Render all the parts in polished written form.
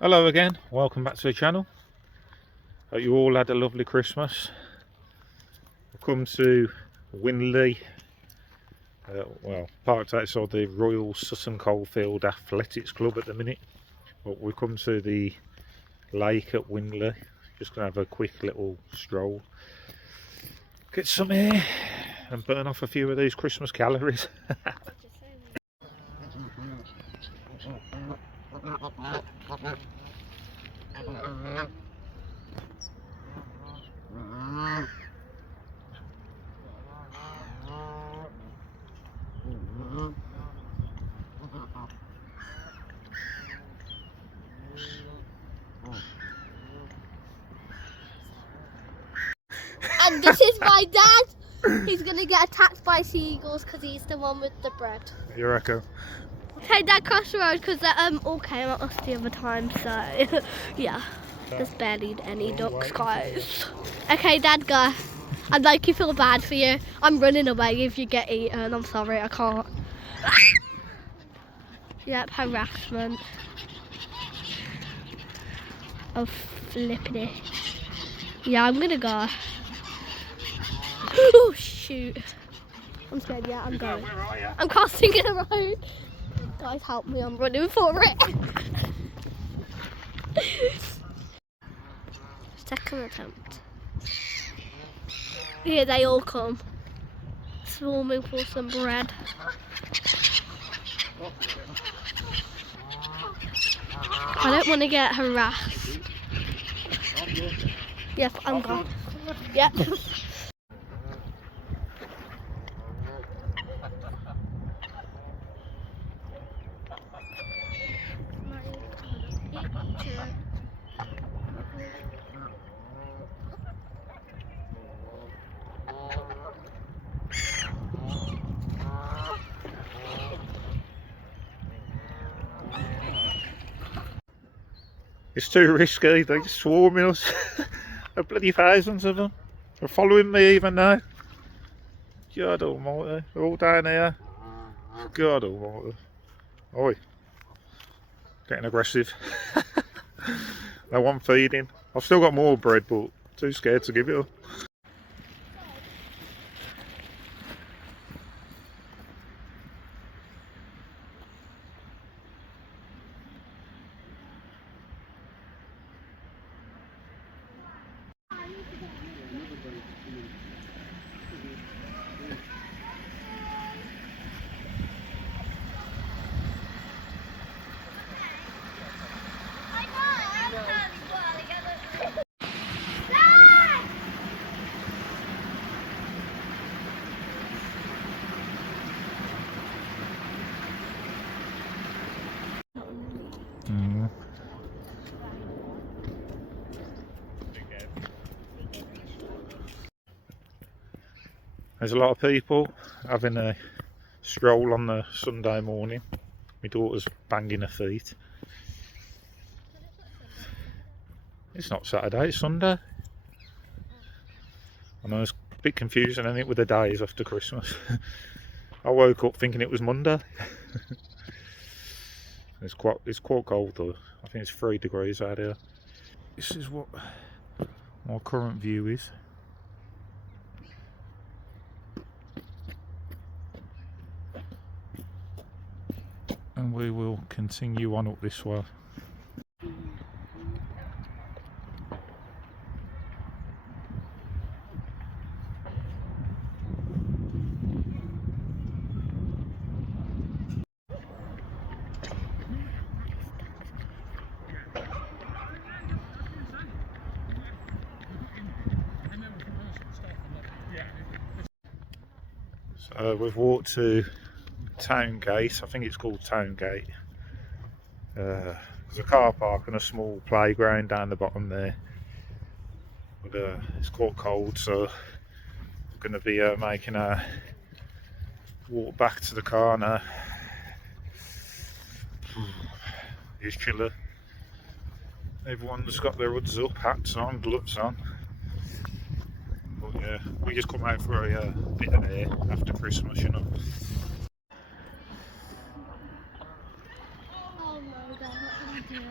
Hello again, welcome back to the channel. Hope you all had a lovely Christmas. I've come to Winley, well, parked outside the Royal Sutton Coalfield Athletics Club at the minute. But we've come to the lake at Winley, just going to have a quick little stroll. Get some air and burn off a few of these Christmas calories. And this is my dad. He's gonna get attacked by seagulls because he's the one with the bread. You reckon? Take that across the road because all came at us the other time. So yeah, there's barely any ducks, guys. Okay, Dad, go. I'd like you feel bad for you. I'm running away if you get eaten. I'm sorry, I can't. Yep, harassment. Oh, flipping it. Yeah, I'm gonna go. Oh shoot. I'm scared, yeah, I'm going. Where are you? I'm crossing the road. Guys, help me, I'm running for it. Second attempt. Here they all come. Swarming for some bread. I don't want to get harassed. Yep, I'm gone. Yep. It's too risky, they're just swarming us. There are bloody thousands of them. They're following me even now. God almighty, they're all down here. God almighty. Oi. Getting aggressive. No one feeding. I've still got more bread, but too scared to give it up. There's a lot of people having a stroll on the Sunday morning. My daughter's banging her feet. It's not Saturday, it's Sunday. I know it's a bit confusing, isn't it, with the days after Christmas. I woke up thinking it was Monday. It's quite cold though. I think it's 3 degrees out here. This is what my current view is. And we will continue on up this way. So we've walked to Town Gate. I think it's called Town Gate. There's a car park and a small playground down the bottom there. But it's quite cold, so we're going to be making a walk back to the car now. It's chilly. Everyone's got their hoods up, hats on, gloves on. But yeah, we just come out for a bit of air after Christmas, you know. Oh no, Dad, what did you do?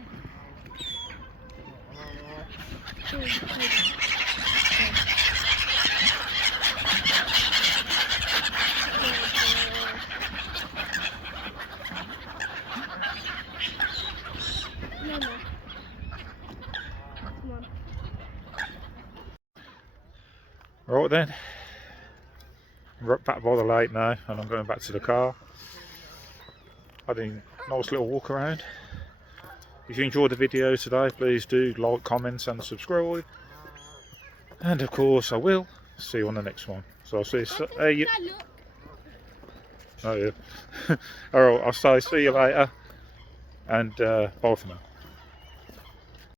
No more. Come on. Right then, we're back by the lake now, and I'm going back to the car. Had a nice little walk around. If you enjoyed the video today, please do like, comment and subscribe. And of course I will see you on the next one. So I'll see you, oh yeah. Alright, I'll say see you later, and bye for now.